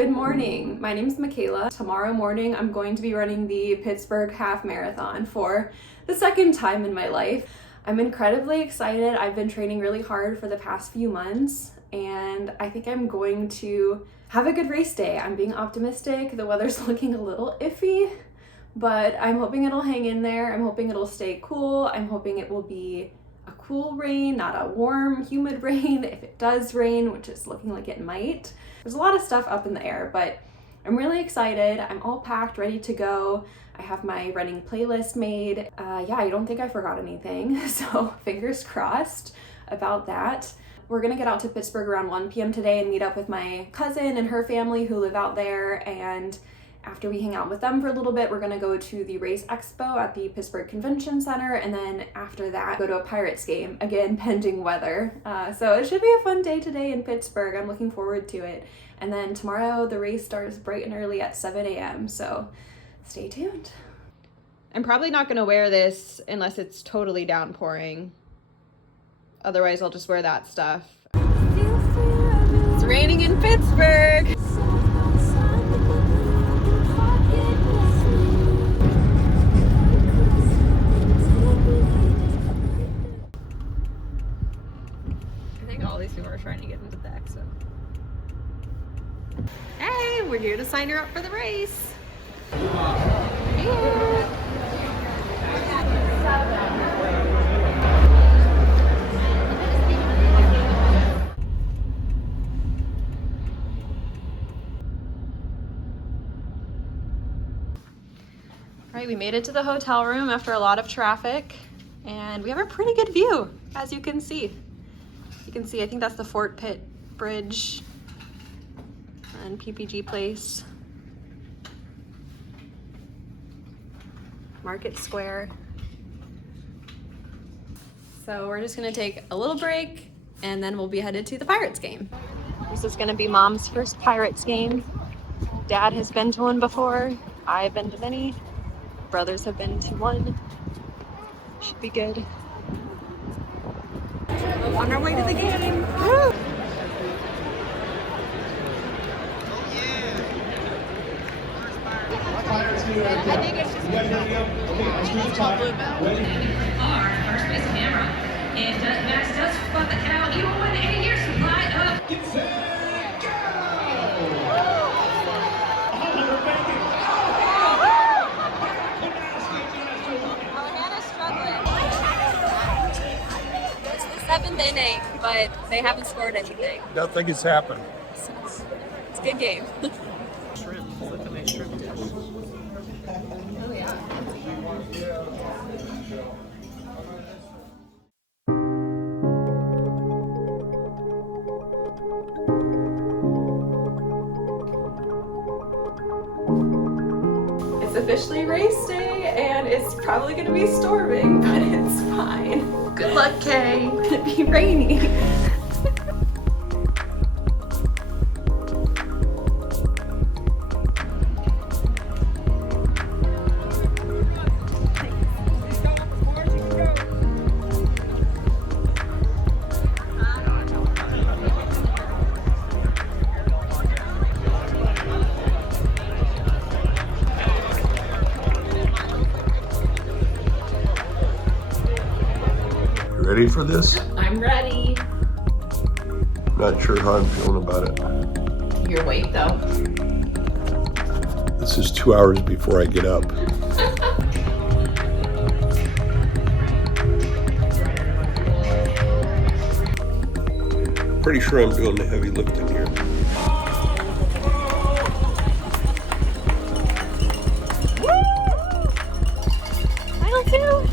Good morning. My name is Michaela. Tomorrow morning I'm going to be running the Pittsburgh half marathon for the second time in my life. I'm incredibly excited. I've been training really hard for the past few months and I think I'm going to have a good race day. I'm being optimistic. The weather's looking a little iffy, but I'm hoping it'll hang in there. I'm hoping it'll stay cool. I'm hoping it will be a cool rain, not a warm, humid rain. If it does rain, which is looking like it might. There's a lot of stuff up in the air, but I'm really excited. I'm all packed, ready to go. I have my running playlist made. Yeah, I don't think I forgot anything, so fingers crossed about that. We're gonna get out to Pittsburgh around 1 p.m. today and meet up with my cousin and her family who live out there, and after we hang out with them for a little bit, we're gonna go to the race expo at the Pittsburgh Convention Center, and then after that, go to a Pirates game, again, pending weather. So it should be a fun day today in Pittsburgh. I'm looking forward to it. And then tomorrow, the race starts bright and early at 7 a.m., so stay tuned. I'm probably not gonna wear this unless it's totally downpouring. Otherwise, I'll just wear that stuff. It's raining in Pittsburgh! All these people are trying to get into the exit. Hey, we're here to sign her up for the race. Yeah. All right, we made it to the hotel room after a lot of traffic, and we have a pretty good view, as you can see. You can see, I think that's the Fort Pitt Bridge and PPG Place. Market Square. So we're just gonna take a little break and then we'll be headed to the Pirates game. This is gonna be Mom's first Pirates game. Dad has been to one before. I've been to many. Brothers have been to one. Should be good. On our way to the game. Woo! I think it's just Our first base camera. And Max does spot the cow. He will win the 8-year supply of Get Set, Go! Hannah's struggling. It's the 7th inning, but they haven't scored anything. Nothing has happened. It's a good game. Shrimp. Look at my shrimp dish. Oh yeah. It's officially race day, and it's probably gonna be storming, but it's fine. Good luck, Kay. It's gonna be rainy. Ready for this? I'm ready. Not sure how I'm feeling about it. Your weight, though. This is 2 hours before I get up. Pretty sure I'm doing the heavy lifting here. Mile 2.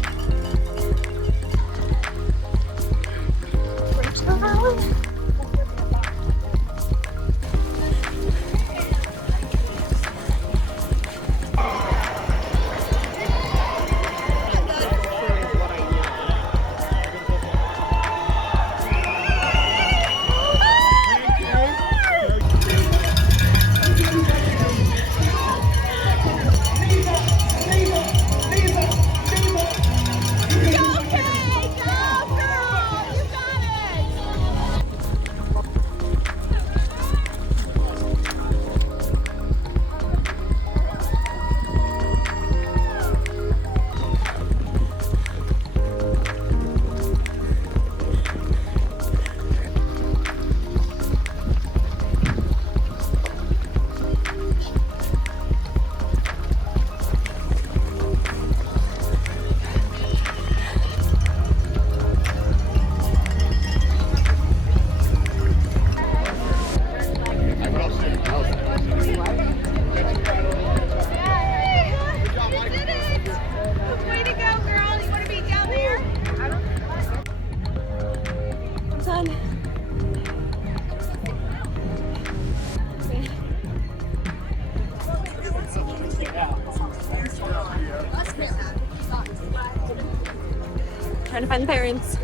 Trying to find the parents.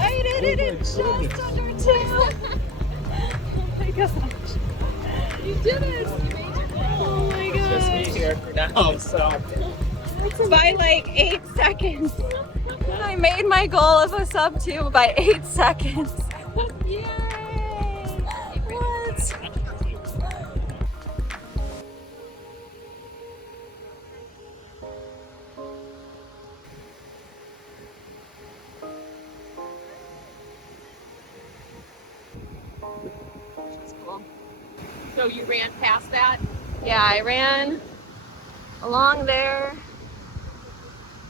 I did it in just under 2. Oh my gosh. You did it. Oh my gosh. It's just me here for now, so. By like 8 seconds. I made my goal of a sub 2 by 8 seconds. Yay! What? That's cool. So you ran past that? Yeah, I ran along there,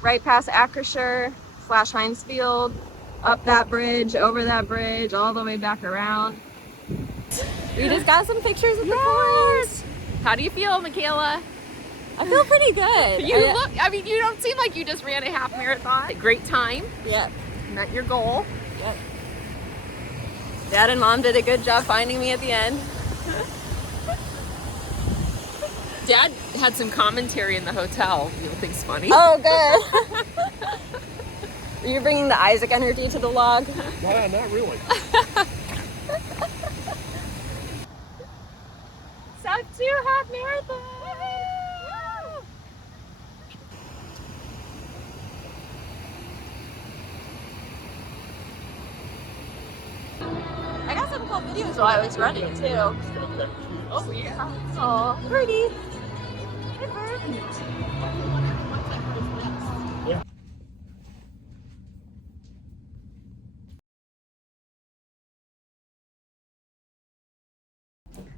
right past Acrisure / Heinz Field, up that bridge, over that bridge, all the way back around. We just got some pictures of the course. How do you feel, Michaela? I feel pretty good. I mean, you don't seem like you just ran a half marathon. Great time. Yep. Met your goal. Yep. Dad and Mom did a good job finding me at the end. Dad had some commentary in the hotel. You don't think's funny? Oh, good. Are you bringing the Isaac energy to the log? Nah, not really. Sub 2 half marathon. I got some cool videos while I was running too. Oh, yeah. Oh, pretty.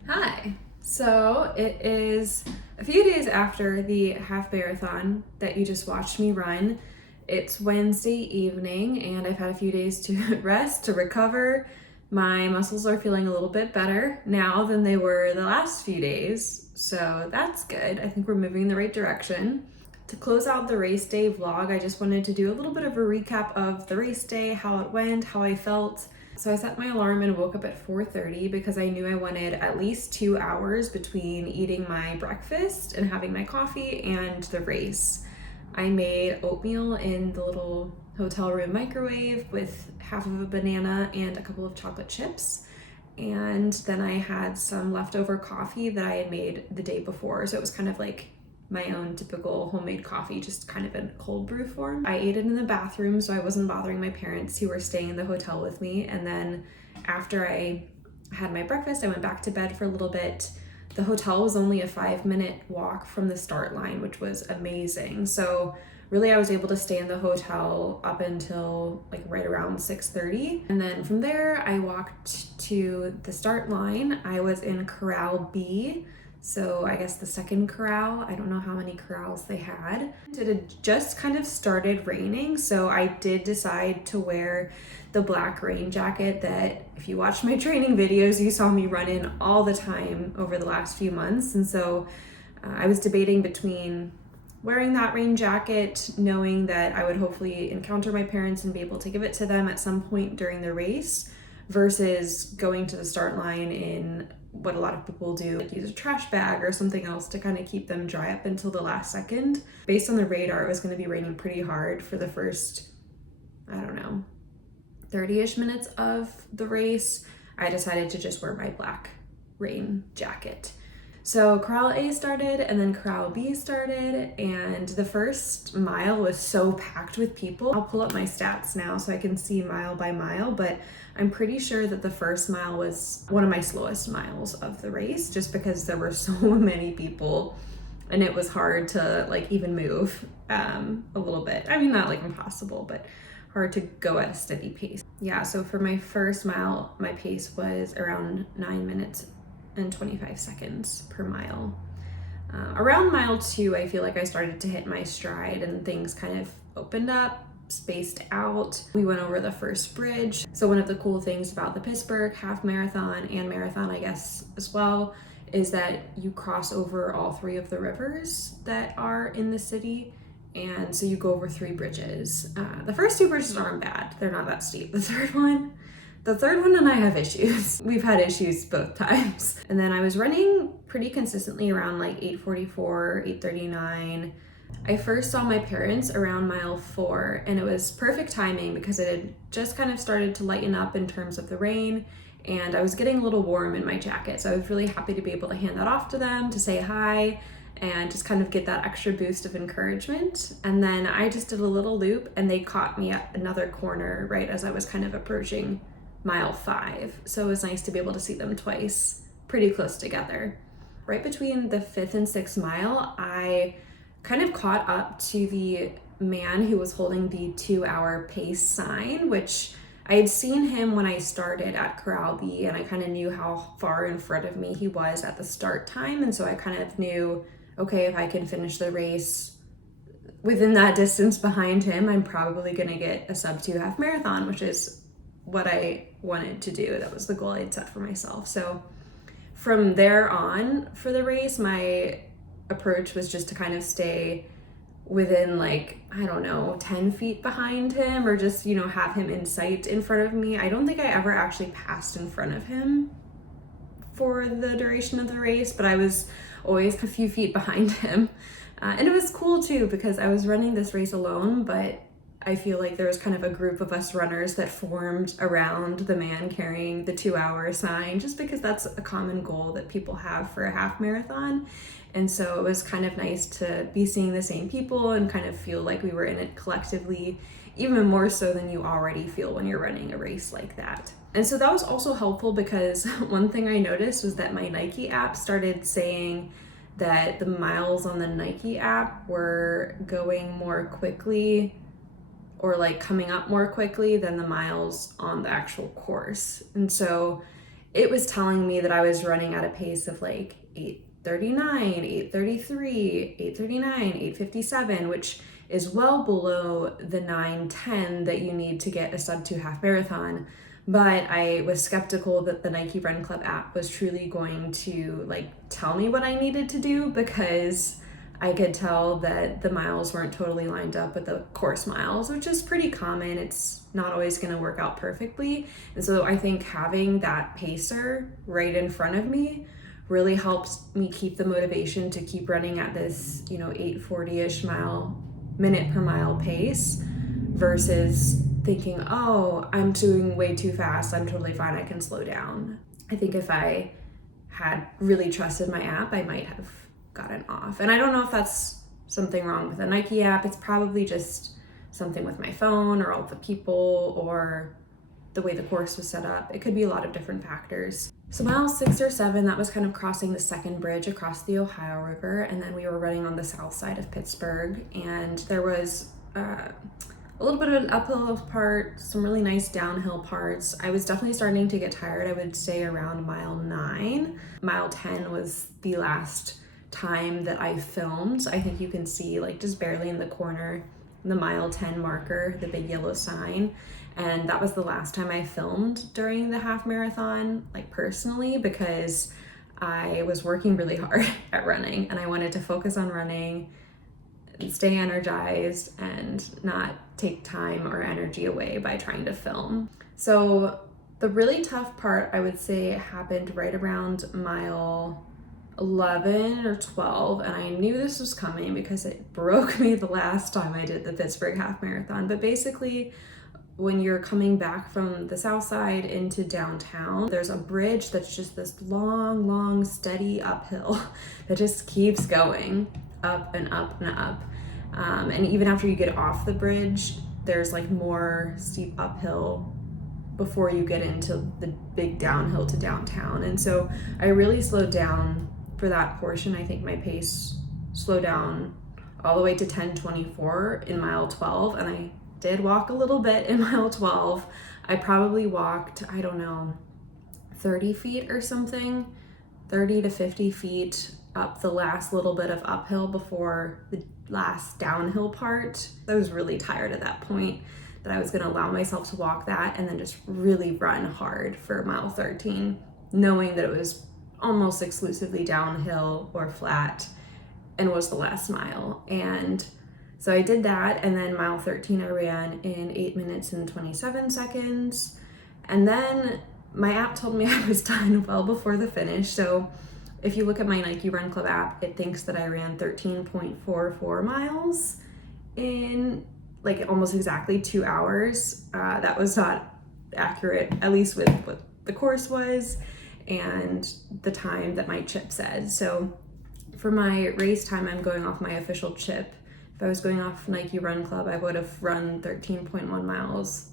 Hi. So it is a few days after the half marathon that you just watched me run. It's Wednesday evening and I've had a few days to rest, to recover. My muscles are feeling a little bit better now than they were the last few days, so that's good. I think we're moving in the right direction. To close out the race day vlog, I just wanted to do a little bit of a recap of the race day, how it went, how I felt. So I set my alarm and woke up at 4:30 because I knew I wanted at least 2 hours between eating my breakfast and having my coffee and the race. I made oatmeal in the little hotel room microwave with half of a banana and a couple of chocolate chips. And then I had some leftover coffee that I had made the day before. So it was kind of like my own typical homemade coffee, just kind of in cold brew form. I ate it in the bathroom so I wasn't bothering my parents who were staying in the hotel with me. And then after I had my breakfast, I went back to bed for a little bit. The hotel was only a 5-minute walk from the start line, which was amazing. So really I was able to stay in the hotel up until like right around 6:30. And then from there I walked to the start line. I was in Corral B. So I guess the second corral. I don't know how many corrals they had. It had just kind of started raining, so I did decide to wear the black rain jacket that if you watch my training videos, you saw me run in all the time over the last few months. And so I was debating between wearing that rain jacket, knowing that I would hopefully encounter my parents and be able to give it to them at some point during the race, versus going to the start line in what a lot of people do, like use a trash bag or something else to kind of keep them dry up until the last second. Based on the radar, it was going to be raining pretty hard for the first, I don't know, 30-ish minutes of the race. I decided to just wear my black rain jacket. So Corral A started and then Corral B started, and the first mile was so packed with people. I'll pull up my stats now so I can see mile by mile, but I'm pretty sure that the first mile was one of my slowest miles of the race just because there were so many people and it was hard to like even move a little bit. I mean, not like impossible, but hard to go at a steady pace. Yeah, so for my first mile, my pace was around 9 minutes and 25 seconds per mile. Around mile 2, I feel like I started to hit my stride and things kind of opened up, spaced out. We went over the first bridge. So one of the cool things about the Pittsburgh half marathon and marathon, I guess, as well, is that you cross over all 3 of the rivers that are in the city. And so you go over 3 bridges. The first 2 bridges aren't bad. They're not that steep. The third one and I have issues. We've had issues both times. And then I was running pretty consistently around like 8:44, 8:39. I first saw my parents around mile 4, and it was perfect timing because it had just kind of started to lighten up in terms of the rain, and I was getting a little warm in my jacket. So I was really happy to be able to hand that off to them, to say hi, and just kind of get that extra boost of encouragement. And then I just did a little loop, and they caught me at another corner right as I was kind of approaching mile 5. So it was nice to be able to see them twice, pretty close together. Right between the 5th and 6th mile, I kind of caught up to the man who was holding the 2-hour pace sign, which I had seen him when I started at Corral B, and I kind of knew how far in front of me he was at the start time. And so I kind of knew, okay, if I can finish the race within that distance behind him, I'm probably going to get a sub-2 half marathon, which is what I wanted to do. That was the goal I'd set for myself. So from there on for the race, my approach was just to kind of stay within, like, I don't know, 10 feet behind him, or just, you know, have him in sight in front of me. I don't think I ever actually passed in front of him for the duration of the race, but I was always a few feet behind him. And it was cool too, because I was running this race alone, but I feel like there was kind of a group of us runners that formed around the man carrying the 2-hour sign, just because that's a common goal that people have for a half marathon. And so it was kind of nice to be seeing the same people and kind of feel like we were in it collectively, even more so than you already feel when you're running a race like that. And so that was also helpful, because one thing I noticed was that my Nike app started saying that the miles on the Nike app were going more quickly, or like coming up more quickly than the miles on the actual course. And so it was telling me that I was running at a pace of like 8:39, 8:33, 8:39, 8:57, which is well below the 9:10 that you need to get a sub-2 half marathon. But I was skeptical that the Nike Run Club app was truly going to like tell me what I needed to do, because I could tell that the miles weren't totally lined up with the course miles, which is pretty common. It's not always going to work out perfectly. And so I think having that pacer right in front of me really helps me keep the motivation to keep running at this, 8:40-ish minute per mile pace, versus thinking, oh, I'm doing way too fast, I'm totally fine, I can slow down. I think if I had really trusted my app, I might have gotten off. And I don't know if that's something wrong with the Nike app. It's probably just something with my phone, or all the people, or the way the course was set up. It could be a lot of different factors. So mile 6 or 7, that was kind of crossing the second bridge across the Ohio River, and then we were running on the south side of Pittsburgh, and there was a little bit of an uphill part, some really nice downhill parts. I was definitely starting to get tired. I would say around mile 9. Mile 10 was the last time that I filmed. I think you can see, like, just barely in the corner, the mile 10 marker, the big yellow sign. And that was the last time I filmed during the half marathon, like personally, because I was working really hard at running, and I wanted to focus on running and stay energized and not take time or energy away by trying to film. So the really tough part, I would say, happened right around mile 11 or 12, and I knew this was coming because it broke me the last time I did the Pittsburgh half marathon. But basically, when you're coming back from the south side into downtown, there's a bridge that's just this long, steady uphill that just keeps going up and up and up. And even after you get off the bridge, there's like more steep uphill before you get into the big downhill to downtown. And so I really slowed down for that portion. I think my pace slowed down all the way to 10:24 in mile 12, and I did walk a little bit in mile 12. I probably walked, 30 feet or something, 30 to 50 feet up the last little bit of uphill before the last downhill part. I was really tired at that point that I was going to allow myself to walk that and then just really run hard for mile 13, knowing that it was almost exclusively downhill or flat and was the last mile. And so I did that, and then mile 13 I ran in 8 minutes and 27 seconds. And then my app told me I was done well before the finish. So If you look at my Nike Run Club app, it thinks that I ran 13.44 miles in like almost exactly 2 hours. That was not accurate, at least with what the course was and the time that my chip said. So for my race time, I'm going off my official chip. If I was going off Nike Run Club, I would have run 13.1 miles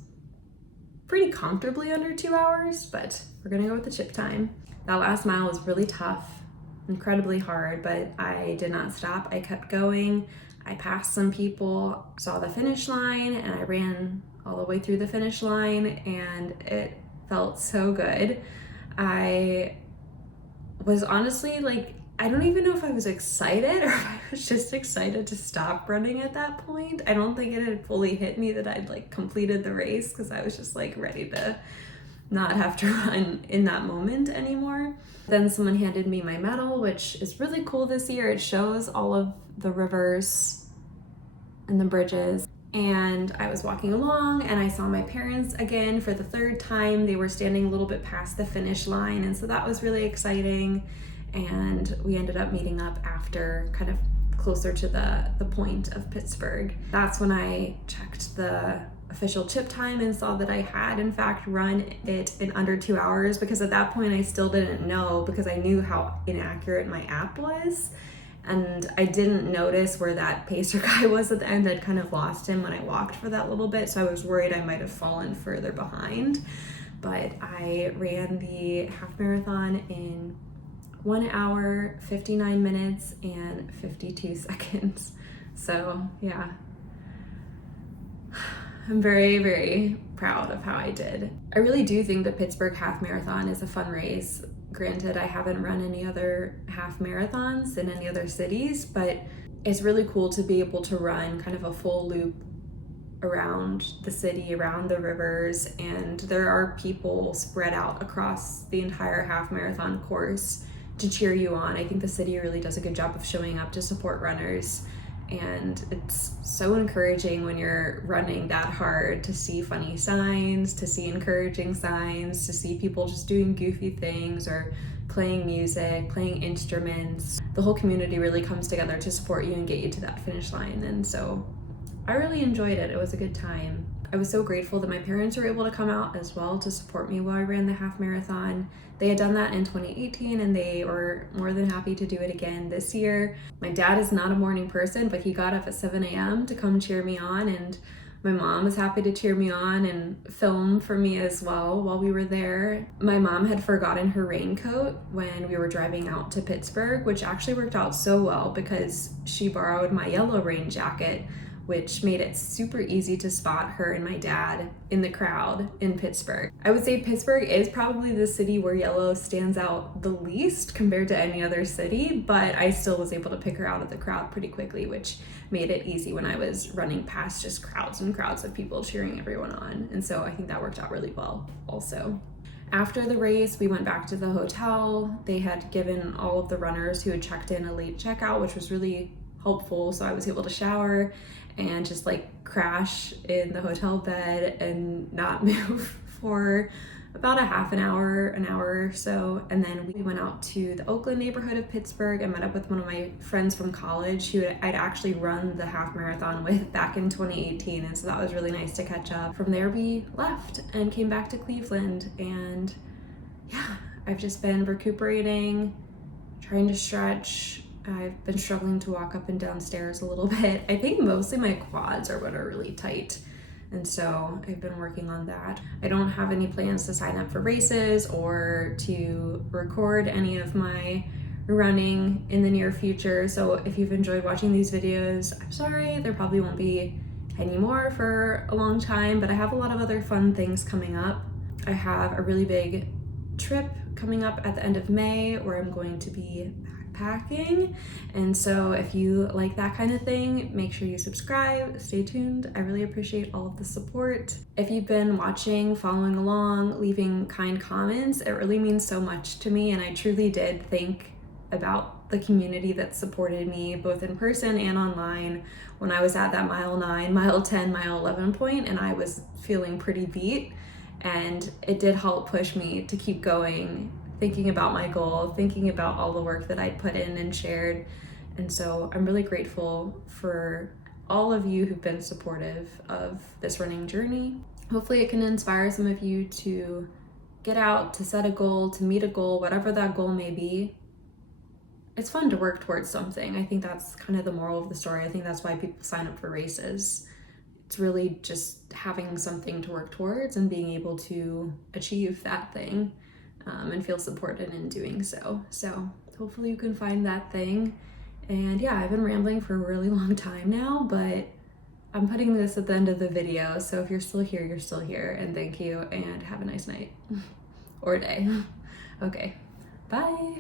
pretty comfortably under 2 hours, but we're gonna go with the chip time. That last mile was really tough, incredibly hard, but I did not stop. I kept going. I passed some people, saw the finish line, and I ran all the way through the finish line, and it felt so good. I was honestly like, I don't even know if I was excited or if I was just excited to stop running at that point. I don't think it had fully hit me that I'd like completed the race, because I was just like ready to not have to run in that moment anymore. Then someone handed me my medal, which is really cool this year. It shows all of the rivers and the bridges. And I was walking along and I saw my parents again for the third time. They were standing a little bit past the finish line, and so that was really exciting. And we ended up meeting up after, kind of closer to the point of Pittsburgh. That's when I checked the official chip time and saw that I had in fact run it in under 2 hours, because at that point I still didn't know, because I knew how inaccurate my app was. And I didn't notice where that pacer guy was at the end. I'd kind of lost him when I walked for that little bit, so I was worried I might have fallen further behind. But I ran the half marathon in 1 hour, 59 minutes, and 52 seconds. So yeah, I'm very, very proud of how I did. I really do think the Pittsburgh Half Marathon is a fun race. Granted, I haven't run any other half marathons in any other cities, but it's really cool to be able to run kind of a full loop around the city, around the rivers, and there are people spread out across the entire half marathon course to cheer you on. I think the city really does a good job of showing up to support runners, and it's so encouraging when you're running that hard to see funny signs, to see encouraging signs, to see people just doing goofy things or playing music, playing instruments. The whole community really comes together to support you and get you to that finish line, and so I really enjoyed it. It was a good time. I was so grateful that my parents were able to come out as well to support me while I ran the half marathon. They had done that in 2018 and they were more than happy to do it again this year. My dad is not a morning person, but he got up at 7 a.m. to come cheer me on, and my mom was happy to cheer me on and film for me as well while we were there. My mom had forgotten her raincoat when we were driving out to Pittsburgh, which actually worked out so well because she borrowed my yellow rain jacket, which made it super easy to spot her and my dad in the crowd in Pittsburgh. I would say Pittsburgh is probably the city where yellow stands out the least compared to any other city, but I still was able to pick her out of the crowd pretty quickly, which made it easy when I was running past just crowds and crowds of people cheering everyone on. And so I think that worked out really well also. After the race, we went back to the hotel. They had given all of the runners who had checked in a late checkout, which was really helpful, so I was able to shower and just like crash in the hotel bed and not move for about a half an hour or so. And then we went out to the Oakland neighborhood of Pittsburgh and met up with one of my friends from college who I'd actually run the half marathon with back in 2018, and so that was really nice to catch up. From there we left and came back to Cleveland, and yeah, I've just been recuperating, trying to stretch. I've been struggling to walk up and down stairs a little bit. I think mostly my quads are what are really tight, and so I've been working on that. I don't have any plans to sign up for races or to record any of my running in the near future, so if you've enjoyed watching these videos, I'm sorry, there probably won't be any more for a long time, but I have a lot of other fun things coming up. I have a really big trip coming up at the end of May where I'm going to be backpacking, and so if you like that kind of thing, make sure you subscribe, stay tuned. I really appreciate all of the support. If you've been watching, following along, leaving kind comments, it really means so much to me, and I truly did think about the community that supported me both in person and online when I was at that mile 9, mile 10, mile 11 point, and I was feeling pretty beat, and it did help push me to keep going thinking about my goal, thinking about all the work that I'd put in and shared. And so I'm really grateful for all of you who've been supportive of this running journey. Hopefully it can inspire some of you to get out, to set a goal, to meet a goal, whatever that goal may be. It's fun to work towards something. I think that's kind of the moral of the story. I think that's why people sign up for races. It's really just having something to work towards and being able to achieve that thing, and feel supported in doing so. So hopefully you can find that thing. And yeah, I've been rambling for a really long time now, but I'm putting this at the end of the video. So if you're still here, you're still here. And thank you, and have a nice night or day. Okay, bye.